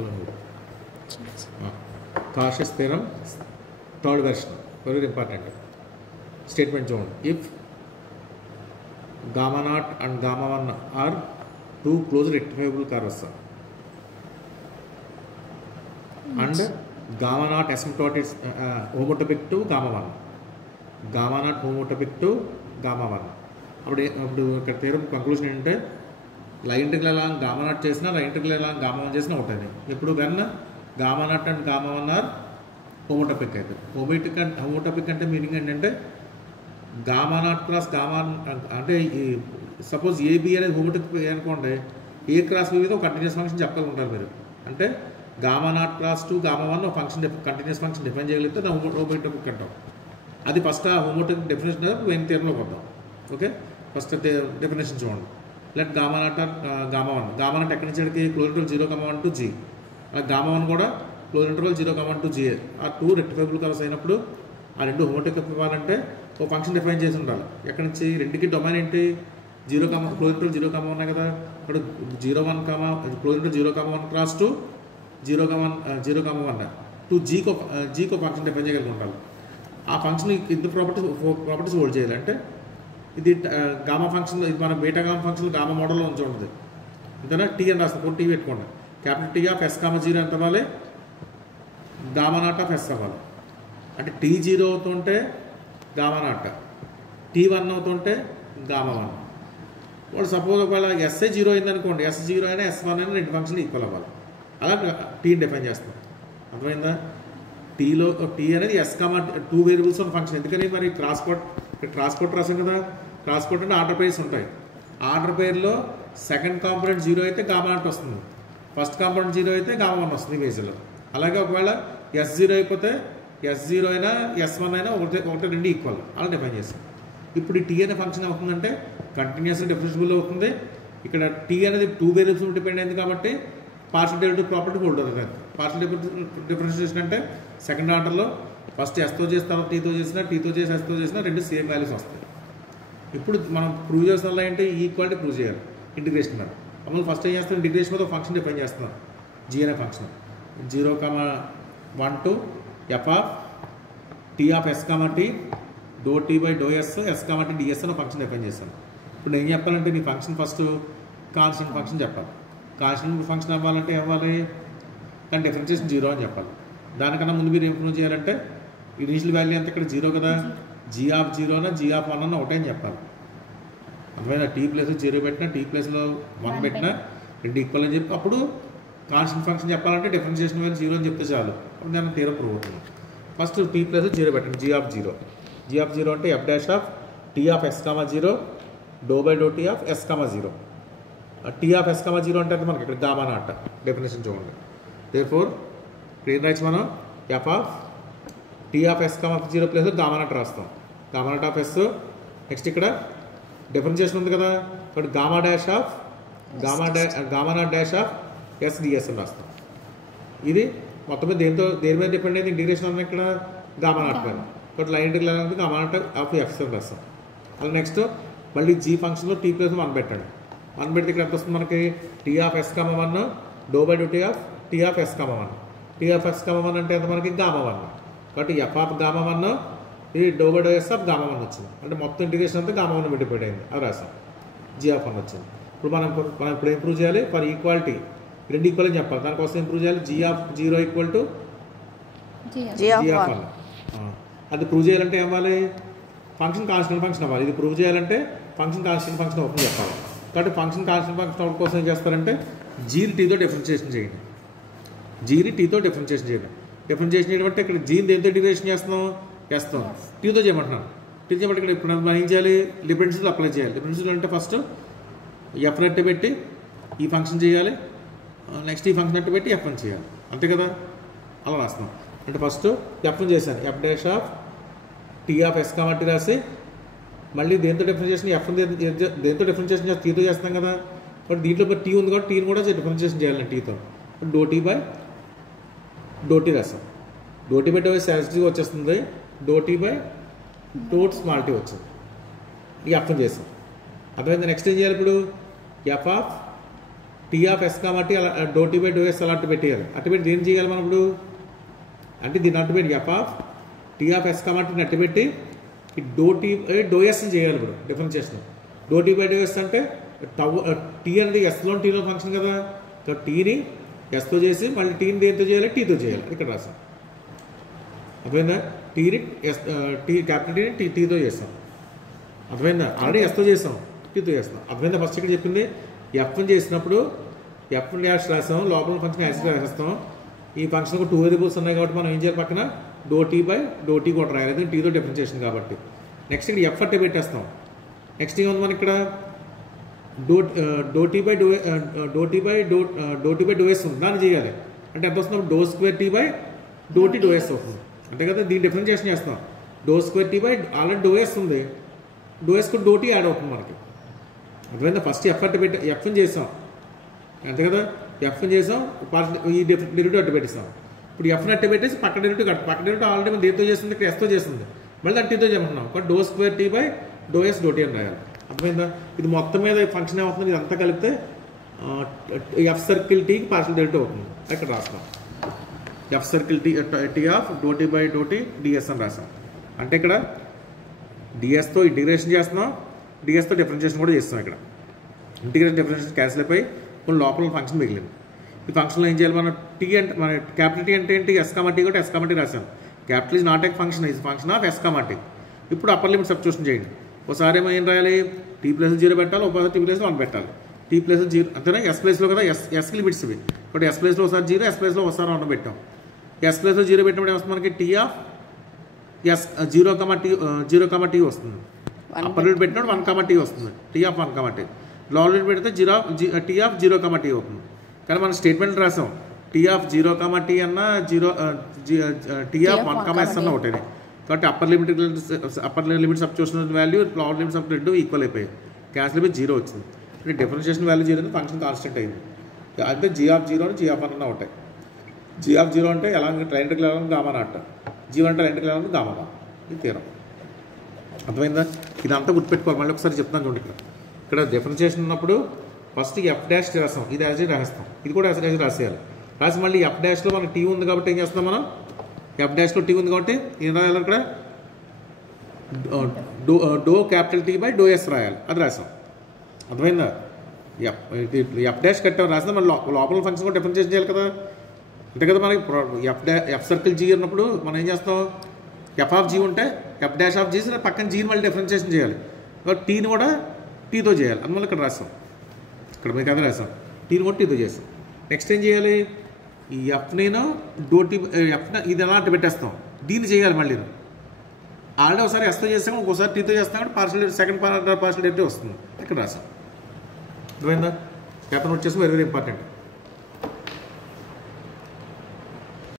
చదువుతున్నాను మీరు Cauchy's theorem third version very important statement చూడండి. If gamma naught and gamma 1 are two closely rectifiable curves and gamma naught asymptote is homotopic to gamma 1, gamma naught homotopic to gamma 1. అప్పుడు ఇక్కడ theorem conclusion ఏంటంటే line integral along gamma naught చేసినా line integral along gamma 1 చేసినా ఒకటే. ఇప్పుడు when gamma naught and gamma 1 are homotopic అయితే homotopic అంటే meaning ఏంటంటే గామా నాట్ క్రాస్ గామా అంటే సపోజ్ ఏబి అనేది హోమోటోపిక్ అనుకోండి, ఏ క్రాస్ బి మీద ఒక కంటిన్యూస్ ఫంక్షన్ చెప్పగలుగుంటారు మీరు. అంటే gamma naught cross to gamma 1 ఒక ఫంక్షన్ కంటిన్యూస్ ఫంక్షన్ డిఫైన్ చేయగలిగితే దాన్ని హోమోటోపిక్ అంటాం. అది ఫస్ట్ ఆ హోమోటోపిక్ డెఫినేషన్ వెన్ థియరంలోకి వద్దాం. ఓకే, ఫస్ట్ డెఫినేషన్ చూడండి. Let gamma not or gamma 1, gamma not ఎక్కడి నుంచి ఎక్కడికి close interval 0,1 to G, gamma 1 కూడా క్లోజ్ ఇంటర్వల్ 0,1 to G. ఆ టూ రెక్టిఫైబుల్ కర్వ్స్ అయినప్పుడు ఆ రెండు హోమోటోపిక్ ఇవ్వాలంటే ఒక ఫంక్షన్ డిఫైన్ చేసి ఉండాలి. ఎక్కడి నుంచి రెండుకి డొమైన్ ఏంటి 0, క్లోజ్ ఇంటర్వల్ 0,1 ఉన్నాయి కదా. ఇక్కడ 0,1 close interval 0,1 cross to 0,1 to జీకి ఫంక్షన్ డిఫైన్ చేయగలిగి ఉండాలి. ఆ ఫంక్షన్ ఇద్దరు ప్రాపర్టీస్ హోల్డ్ చేయాలి. అంటే ఇది గామా ఫంక్షన్, ఇది మన బీటా గామా ఫంక్షన్ గామా మోడల్లో ఉంచి ఉంటుంది. ఇంతనా టీ అని రాస్తుంది, టీ పెట్టుకోండి. క్యాపిటల్ టీ ఆఫ్ S,0 ఎంత అవ్వాలి, గామా నాట్ ఆఫ్ S అవ్వాలి. అంటే T0 అవుతుంటే గామా నాట్, T1 అవుతుంటే గామా 1. వాడు సపోజ్ ఒకవేళ SI 0 అయిందనుకోండి, S0 అయినా S1 అయినా రెండు ఫంక్షన్లు ఈక్వల్ అవ్వాలి. అలా టీని డిఫైన్ చేస్తాం. అర్థమైందా? టీలో టీ అనేది S, 2 వేరియబుల్స్ ఉన్న ఫంక్షన్. ఎందుకని మరి ట్రాన్స్పోర్ట్ రాసాం కదా. ట్రాన్స్పోర్ట్ అంటే ఆర్డర్ పేర్స్ ఉంటాయి. ఆర్డర్ పేర్లో సెకండ్ కాంపోనెంట్ 0 అయితే గామా నాట్ వస్తుంది, ఫస్ట్ కాంపోనెంట్ 0 అయితే గామా 1 వస్తుంది బేస్లో. అలాగే ఒకవేళ S0 అయిపోతే S0 అయినా S1 అయినా ఒకటి రెండు ఈక్వల్, అలా డిఫైన్ చేస్తాం. ఇప్పుడు ఈ టీ అనే ఫంక్షన్ అవుతుందంటే కంటిన్యూస్గా డిఫరెన్షియబుల్ అవుతుంది. ఇక్కడ టీ అనేది 2 వేరియబుల్స్ డిపెండ్ అయింది కాబట్టి పార్షియల్ డెరివేటివ్ ప్రాపర్టీ హోల్డ్ అవుతుంది. పార్షియల్ డిఫరెన్షియేషన్ అంటే సెకండ్ ఆర్డర్లో ఫస్ట్ ఎస్తో చేసి తర్వాత టీతో చేసినా, టీతో చేసి ఎస్తో చేసినా రెండు సేమ్ వాల్యూస్ వస్తాయి. ఇప్పుడు మనం ప్రూవ్ చేసిన వల్ల ఏంటి, ఈక్వాలిటీ ప్రూవ్ చేయాలి ఇంటిగ్రేషన్ మీద. అప్పుడు ఫస్ట్ ఏం చేస్తాం, ఇంటిగ్రేషన్ మీద ఒక ఫంక్షన్ డిఫైన్ చేస్తున్నాం, జీ అనే function. 0,1 to f of t of S, t do t by do s S, t ds అని ఫంక్షన్ డిఫైన్ చేస్తాను. ఇప్పుడు ఏం చెప్పాలంటే మీ ఫంక్షన్ ఫస్ట్ కాన్స్టెంట్ ఫంక్షన్ చెప్పాలి. కాన్స్టెంట్ ఫంక్షన్ అవ్వాలంటే అవ్వాలి కానీ డిఫరెన్షియేషన్ 0 అని చెప్పాలి. దానికన్నా ముందు మీరు ఏం ప్రూవ్ చేయాలంటే ఇనిషియల్ వాల్యూ అంతా ఇక్కడ 0 కదా, G0 అన్నా G1 అన్న ఒకటే అని చెప్పాలి. అందువల్ల టీ ప్లేస్లో 0 పెట్టినా టీ ప్లేస్లో 1 పెట్టినా రెండు ఈక్వల్ అని చెప్పి అప్పుడు కాన్స్టెంట్ ఫంక్షన్ చెప్పాలంటే డిఫరెన్షియేషన్ వాల్యూ 0 అని చెప్తే చాలు. అప్పుడు దాన్ని థియరం ప్రూవ్ అవుతుంది. ఫస్ట్ టీ ప్లేస్లో 0 పెట్టండి, G0 అంటే f dash of t of S, 0 do by do t of S, 0. T of S, 0 అంటే మనకి ఇక్కడ గామా నాట్ డెఫినేషన్ చూడండి. దేర్ఫోర్ ఇక్కడ ఏం రాయచ్చు మనం, f of t of S, 0 ప్లేస్లో గామా నాట్ రాస్తాం. Gamma naught of S. Next ఇక్కడ డిఫరెన్షియేషన్ ఉంది కదా, ఇక్కడ gamma not dash of S ds అని రాస్తాం. ఇది మొత్తం మీద దేని మీద డిపెండ్ అయింది ఇంటిగ్రేషన్ ఉంది ఇక్కడ గామా నాట్ మీద. కాబట్టి లైన్ ఇంటిగ్రల్ అనేది గామా నాట్ ఆఫ్ F అని రాస్తాం. అలా నెక్స్ట్ మళ్ళీ G ఫంక్షన్లో టీ ప్లేస్ 1 పెట్టండి. 1 పెడితే ఇక్కడ ఎంత వస్తుంది మనకి, t of S, 1 do by do t of S, 1. T of S, 1 అంటే ఎంత మనకి గామా 1. కాబట్టి f ఆఫ్ గామా 1 ఇది do by do s of gamma 1 వచ్చింది. అంటే మొత్తం ఇంటిగ్రేషన్ అంతా గామా 1 డిపెండ్ అయింది, అది రాసాం. G1 వచ్చింది. ఇప్పుడు మనం ఇప్పుడు ఇంప్రూవ్ చేయాలి ఫర్ ఈక్వాలిటీ, రెండు ఈక్వల్ అని చెప్పాలి. దానికోసం ఇంప్రూవ్ చేయాలి G0 ఈక్వల్ టు G1. అది ప్రూవ్ చేయాలంటే ఏమవ్వాలి, ఫంక్షన్ కాన్స్టెంట్ ఫంక్షన్ అవ్వాలి. ఇది ప్రూవ్ చేయాలంటే ఫంక్షన్ కాన్స్టెంట్ ఫంక్షన్ అవుతుంది చెప్పాలి. కాబట్టి ఫంక్షన్ కాన్స్టెంట్ ఫంక్షన్ అవుట్ కోసం ఏం చేస్తారంటే జీని టీతో డిఫరెన్షియేషన్ చేయండి. డిఫరెన్షియేషన్ చేయడం అంటే ఇక్కడ జీని దేంతో ఇంటిగ్రేషన్ చేస్తాం, టీతో చేయమంటున్నాను. టీ చేయమంటే ఇక్కడ ఇప్పుడు మనం ఏం చేయాలి, డిఫరెన్షియల్ అప్లై చేయాలి. డిఫరెన్షియల్ అంటే ఫస్ట్ ఎఫ్ రెట్ పెట్టి ఈ ఫంక్షన్ చేయాలి, నెక్స్ట్ ఈ ఫంక్షన్ అట్టు పెట్టి F1 చేయాలి, అంతే కదా. అలా రాస్తున్నాం. అంటే ఫస్ట్ F1 చేశాను, f dash of t of S, t రాసి మళ్ళీ దేంతో డిఫరెన్షియేషన్ F1 దేంతో డిఫరెన్షియేషన్ చేసి టీతో చేస్తాం కదా. బట్ దీంట్లో టీ ఉంది కాబట్టి టీని కూడా డిఫరెన్షియేషన్ చేయాలి టీతో. Do t by do t రాస్తాం. డో టీ బై డో శాస్ట్రీగా వచ్చేస్తుంది, do t by dot small t వచ్చింది. ఈ F1 చేస్తాం. అర్థమైంది. నెక్స్ట్ ఏం చేయాలి, ఇప్పుడు f of t of s కాబట్టి అలా do t by do s అలా అట్టు పెట్టేయాలి. అట్టు పెట్టి ఏం చేయాలి మనం ఇప్పుడు అంటే దీన్ని అట్టు పెట్టి f of t of s కాబట్టి అట్టు పెట్టి ఈ డో టీ డో ఎస్ చేయాలి. ఇప్పుడు differentiation do t by do s అంటే టీ అనేది ఎస్లో టీలో ఫంక్షన్ కదా. సో టీని ఎస్తో చేసి మళ్ళీ టీని దేంతో చేయాలి, టీతో చేయాలి. ఇక్కడ రాసాం. అర్థమైందా? టీని టీ క్యాపిటల్ టీని టీతో చేస్తాం. అర్థమైందా? ఆల్రెడీ ఎస్తో చేస్తాం, టీతో చేస్తాం. అర్థమైందా? ఫస్ట్ ఇక్కడ చెప్పింది ఎఫ్ని చేసినప్పుడు ఎఫ్ డాష్ రాసాం, లోపల ఫంక్షన్ యాసిడ్ రాసేస్తాం. ఈ ఫంక్షన్కు 2 వేరియబుల్స్ ఉన్నాయి కాబట్టి మనం ఏం చేయాలి, పక్కన do t by do t కూడా రాయాలి, టీతో డిఫరెన్షియేషన్ కాబట్టి. నెక్స్ట్ ఇక్కడ ఎఫ్ అట్టే పెట్టేస్తాం. నెక్స్ట్ ఏముంది మన ఇక్కడ do t by do s ఉంది, దాన్ని చేయాలి. అంటే ఎంత వస్తుంది, do square t by do t do s అవుతుంది. అంతే కదా. దీన్ని డిఫరెన్షియేషన్ చేస్తాం. Do square t by already do s ఉంది, డో ఎస్కు డో టీ యాడ్ అవుతుంది మనకి. అర్థమైందా? ఫస్ట్ ఎఫ్ అట్టు పెట్టి ఎఫ్ని చేసాం, అంతే కదా. ఎఫ్ని చేసాం, ఈ డెరివేటివ్ అట్టు పెట్టిస్తాం. ఇప్పుడు ఎఫ్ని అట్టు పెట్టేసి పక్క డెరివేటివ్ పక్క డెరివేటివ్ ఆల్రెడీ మనం దేంతో చేస్తుంది, ఇక్కడ ఎస్తో చేస్తుంది, మళ్ళీ దాన్ని టీతో చేయమంటున్నాం. కాబట్టి do square t by do s do t అని రాయాలి. అర్థమైందా? ఇది మొత్తం మీద ఫంక్షన్ ఏమవుతుంది, ఇదంతా కలిపితే ఎఫ్ సర్కిల్ టీకి పార్షియల్ డెరివేటివ్ అవుతుంది. ఇక్కడ రాస్తాం f circle t of do t by do t d s అని రాసాం. అంటే ఇక్కడ డిఎస్తో ఇంటిగ్రేషన్ చేస్తున్నాం, డిఎస్తో డిఫరెన్షియేషన్ కూడా చేస్తున్నాం. ఇక్కడ ఇంటిగ్రేషన్ డిఫరెన్షియేషన్ క్యాన్సిల్ అయిపోయి కొన్ని లోపల ఫంక్షన్ మిగిలింది. ఈ ఫంక్షన్లో ఏం చేయాలి, మనం టీ అంటే మన క్యాపిటల్ టీ అంటే ఏంటి, ఎస్ కామా టీ కూడా ఎస్ కామా టీ రాసాం. Capital is not a function, is function of s comma t. ఇప్పుడు అప్పర్ లిమిట్ సబ్స్టిట్యూషన్ చేయండి. ఒకసారి ఏం రాయాలి, టీ ప్లస్ 0 పెట్టాలి, ఒకసారి టీ ప్లస్ 1 పెట్టాలి. టీ ప్లస్ 0 అంతేనా, ఎస్ ప్లేస్లో కదా, ఎస్కి లిమిట్స్ ఇవి. ఇప్పుడు ఎస్ ప్లేస్లో ఒకసారి 0, ఎస్ ప్లేస్లో ఒకసారి 1 పెట్టాం. ఎస్ ప్లేస్లో 0 పెట్టినప్పుడు ఏమొస్తుంది మనకి, టీ ఆఫ్ ఎస్ 0 టీ వస్తుంది. అప్పర్ లిమిట్ పెట్టినప్పుడు 1 టీ వస్తుంది, t of 1 t. Lower limit పెడితే టీ ఆఫ్ 0 టీ అవుతుంది. కానీ మనం స్టేట్మెంట్ రాసాం, టీ ఆఫ్ 0 టీ అన్న టీ ఆఫ్ 1 ఎస్ అన్న ఒకటే. కాబట్టి upper limit substitution value lower limit sub రెండు ఈక్వల్ అయిపోయాయి. క్యాన్సిల్ అయిపోయి 0 వచ్చింది. అంటే డిఫరెన్షియేషన్ వాల్యూ 0 ఫంక్షన్ కాన్స్టెంట్ అయింది. అంటే జీ ఆఫ్ 0 అని జీ ఆఫ్ 1 అన్న ఉంటాయి. జీ ఆఫ్ 0 అంటే ఎలా ట్రైన్కి వెళ్ళాలని గామా అంట, జీ అంటే ట్రైన్కి వెళ్ళాలని గామా. ఇది తీరం. అర్థమైందా? ఇదంతా గుర్తుపెట్టుకోవాలి. మళ్ళీ ఒకసారి చెప్తాను చూడండి. ఇక్కడ డిఫరెన్షియేషన్ ఉన్నప్పుడు ఫస్ట్ ఎఫ్ డాష్ రాస్తాం, ఇది యాజ్ రాస్తాం, ఇది కూడా యాజ్ రాసేయాలి. రాసి మళ్ళీ ఎఫ్ డాష్లో మనకి టీ ఉంది కాబట్టి ఏం చేస్తాం మనం, ఎఫ్ డాష్లో టీ ఉంది కాబట్టి ఏం రాయాలి, ఇక్కడ do capital T by do s రాయాలి, అది రాసాం. అర్థమైందా? ఎఫ్ డాష్ కట్టాం రాసిన మన లోపల ఫంక్షన్ కూడా డిఫరెన్షియేషన్ చేయాలి కదా. అంతే కదా. మనకి ఎఫ్ సర్కిల్ జీ ఉన్నప్పుడు మనం ఏం చేస్తాం, ఎఫ్ ఆఫ్ జీ ఉంటే ఎఫ్ డాష్ ఆఫ్ జీ పక్కన జీని మళ్ళీ డిఫరెన్షియేషన్ చేయాలి. కాబట్టి టీని కూడా టీతో చేయాలి, అందువల్ల ఇక్కడ రాస్తాం. ఇక్కడ మీకు అదే రాస్తాం, టీని కూడా టీతో చేస్తాం. నెక్స్ట్ ఏం చేయాలి, ఈ ఎఫ్నేను డో టీ ఎఫ్ ఇది ఎలా అంటే పెట్టేస్తాం, దీన్ని చేయాలి. మళ్ళీ ఆల్రెడీ ఒకసారి ఎస్తో చేస్తాం, ఇంకోసారి టీతో చేస్తాం కాబట్టి పార్షియల్ సెకండ్ పార్షియల్ డెరివేటివ్ వస్తుంది. ఇక్కడ రాస్తాం. అర్థమైందా? పేపర్ నోట్ చేసి వెరీ వెరీ ఇంపార్టెంట్.